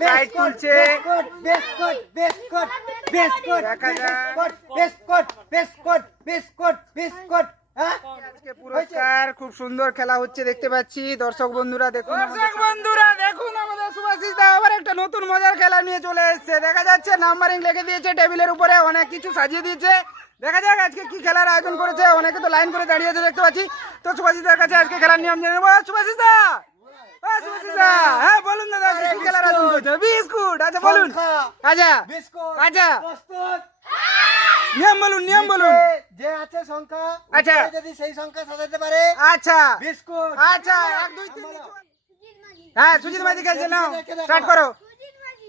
Side তুলছে biscuit biscuit biscuit biscuit biscuit biscuit biscuit আজকে পুরস্কার খুব সুন্দর খেলা হচ্ছে দেখতে পাচ্ছি। দর্শক বন্ধুরা দেখুন দর্শক বন্ধুরা দেখুন আমাদের সুভাষিস দা আবার একটা নতুন মজার খেলা নিয়ে চলে এসেছে। দেখা যাচ্ছে নাম্বারিং লিখে দিয়েছে টেবিলের উপরে অনেক কিছু সাজিয়ে দিয়েছে। দেখা যাক আজকে কি খেলার আয়োজন করেছে। অনেকে তো লাইন করে দাঁড়িয়ে আছে দেখতে পাচ্ছি। তো সুভাষিস দার কাছে আজকে খেলার নিয়ম জেনে নেব। সুভাষিস দা! সুভাষিস দা! হ্যাঁ বলুন দাদা আজকে কি খেলার আয়োজন করেছে বিস্কুট আচ্ছা বলুন। আচ্ছা আচ্ছা। নিয়ম বলুন নিয়ম বলুন। যে- আছে সংখ্যা আচ্ছা। যদি সেই সংখ্যা সাজাতে পারে আচ্ছা। বিস্কুট। আচ্ছা এক দুই তিন হ্যাঁ সুজিত মাঝি খেলছে নাও। স্টার্ট করো।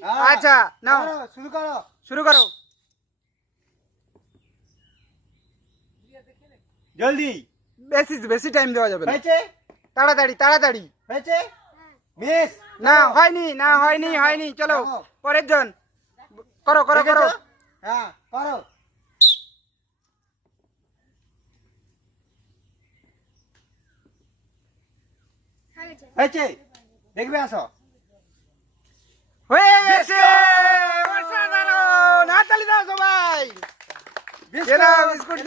হ্যাঁ। আচ্ছা নাও। শুরু করো। শুরু করো। জলদি। বেশি বেশি টাইম দেওয়া যাবে না। তাড়াতাড়ি তাড়াতাড়ি। হয়েছে? মিস না হয়নি না হয়নি হয়নি চলো পরের জন। করো করো করো। হ্যাঁ করো। হয়েছে? দেখবে আসো। হয়ে গেছে অসাধারণ দাও সবাই! বিস্কুট!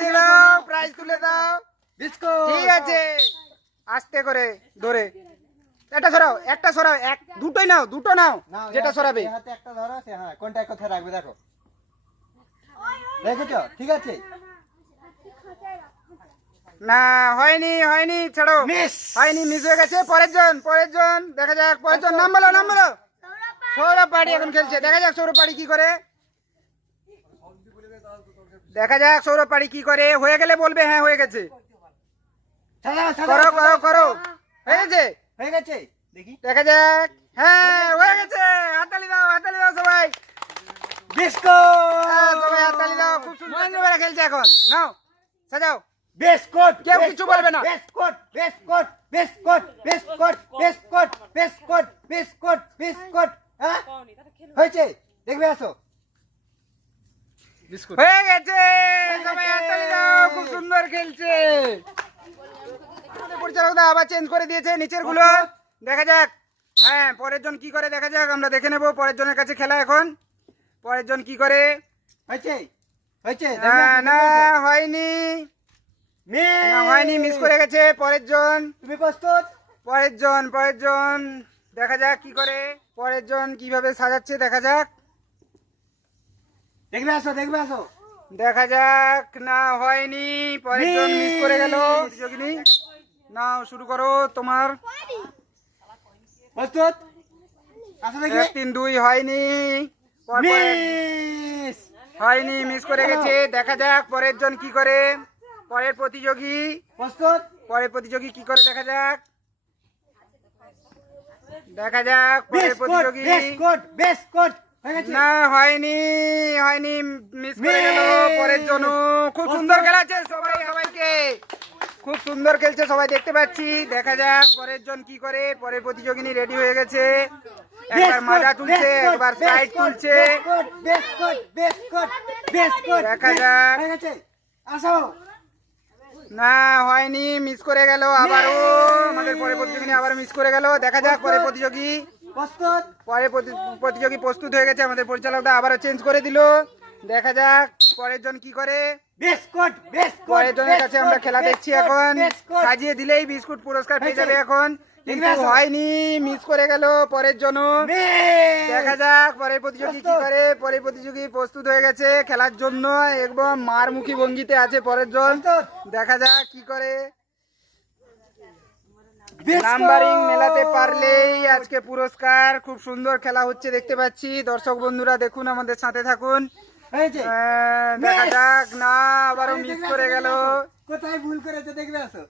প্রাইজ তুলে দাও। বিস্কুট! ঠিক আছে। আস্তে করে ধরে। একটা সরাও একটা সরাও এক দুটোই নাও দুটো নাও যেটা সরাবে। হাতে একটা ধরো সে হ্যাঁ কোনটা কোথায় রাখবে দেখো। দেখেছ? ঠিক আছে? না হয়নি হয়নি ছাড়ো। মিস! হয়নি মিস হয়ে গেছে। পরের জন পরের জন দেখা যাক পরের জন। নাম বলো নাম বলো। সৌরভ পাড়ি এখন খেলছে। দেখা যাক সৌরভ পাড়ি কি করে। দেখা যাক সৌরভ পাড়ি কি করে। হয়ে গেলে বলবে হ্যাঁ হয়ে গেছে। করো করো করো। হয়ে গেছে? হয়ে গেছে? দেখি। দেখা যাক। হ্যাঁ হয়ে গেছে। হাততালি দাও হাততালি দাও সবাই। বিস্কুট! হ্যাঁ, সবাই হাততালি দাও। খুব সুন্দর করে খেলছে এখন। নাও সাজাও। বিস্কুট কেউ কিছু বলবে না। Biscuit biscuit biscuit biscuit biscuit biscuit biscuit biscuit হ্যাঁ? হয়েছে? দেখবে আসো। বিস্কুট। হয়ে গেছে। সবাই হাততালি দাও। খুব সুন্দর খেলছে। পরিচালক দা আবার চেঞ্জ করে দিয়েছে নিচেরগুলো। দেখা যাক। হ্যাঁ পরের জন কি করে? দেখা যাক আমরা দেখে নেব। পরের জনের কাছে খেলা এখন। পরের জন কি করে? হয়েছে? হয়েছে? না না হয়নি। হয়নি মিস করে গেছে পরের জন। তুমি প্রস্তুত? পরের জন পরের জন। দেখা যাক কি করে। পরের জন কীভাবে সাজাচ্ছে দেখা যাক। দেখবে আসো দেখবে আসো। দেখা যাক না হয়নি। পরের জন মিস করে গেল। নাও শুরু করো তোমার। প্রস্তুত? এক তিন দুই হয়নি। পর হয়নি মিস করে গেছে। দেখা যাক পরের জন কি করে। পরের প্রতিযোগী। প্রস্তুত? পরের প্রতিযোগী কি করে দেখা যাক। দেখা যাক পরের প্রতিযোগী। বিস্কুট বিস্কুট না হয়নি হয়নি মিস করে গেল Miss! পরের জন্য খুব সুন্দর খেলাচ্ছে সবাই সবাইকে। খুব সুন্দর খেলছে সবাই দেখতে পাচ্ছি। দেখা যাক পরের জন কি করে। পরের প্রতিযোগিনী রেডি হয়ে গেছে। একবার মাজা তুলছে একবার সাইড তুলছে। দেখা যাক। আসো। না হয়নি মিস করে গেল আবারও। আমাদের পরের প্রতিযোগিনী আবার মিস করে গেল। দেখা যাক পরের প্রতিযোগী। প্রতি- প্রতিযোগী প্রস্তুত হয়ে গেছে। আমাদের পরিচালকটা আবারও চেঞ্জ করে দিল। দেখা যাক। পরের জন কি করে? বিস্কুট বিস্কুট পরের জনের কাছে আমরা খেলা দেখছি এখন। সাজিয়ে দিলেই বিস্কুট পুরস্কার পেয়ে যাবে। এখন। কিন্তু হয়নি মিস করে গেল পরের জন। মিস দেখা যাক পরের প্রতিযোগী কি করে? পরের প্রতিযোগী প্রস্তুত হয়ে গেছে খেলার জন্য। একদম মারমুখী ভঙ্গিতে আছে পরের জন। দেখা যাক কি করে। নাম্বারিং মেলাতে পারলেই আজকে পুরস্কার। খুব সুন্দর খেলা হচ্ছে দেখতে পাচ্ছি। দর্শক বন্ধুরা দেখুন আমাদের সাথে থাকুন। দেখা যাক না আবারও মিস করে গেল। কোথায় ভুল করেছে দেখবে আসো।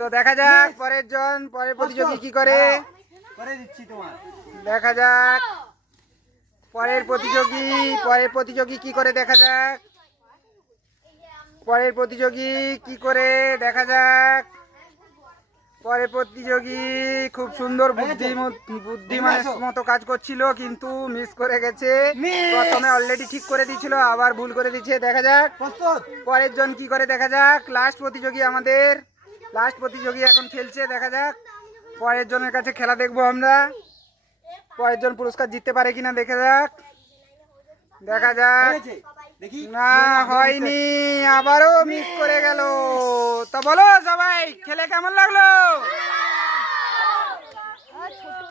তো দেখা যাক পরের জন পরের প্রতিযোগী কি করে? করে দিচ্ছি তোমার। দেখা যাক পরের প্রতিযোগী পরের প্রতিযোগী কি করে দেখা যাক? পরের প্রতিযোগী কি করে দেখা যাক। পরের প্রতিযোগী খুব সুন্দর বুদ্ধি বুদ্ধিমানের মতো কাজ করছিল কিন্তু মিস করে গেছে। প্রথমে অলরেডি ঠিক করে দিয়েছিল আবার ভুল করে দিচ্ছে দেখা যাক। পরের জন কি করে দেখা যাক। লাস্ট প্রতিযোগী আমাদের। লাস্ট প্রতিযোগী এখন খেলছে দেখা যাক। পরের জনের কাছে খেলা দেখব আমরা। পরের জন পুরস্কার জিততে পারে কিনা দেখে যাক। দেখা যাক। না হয়নি আবারও মিস করে গেল। তো বলো সবাই খেলে কেমন লাগল?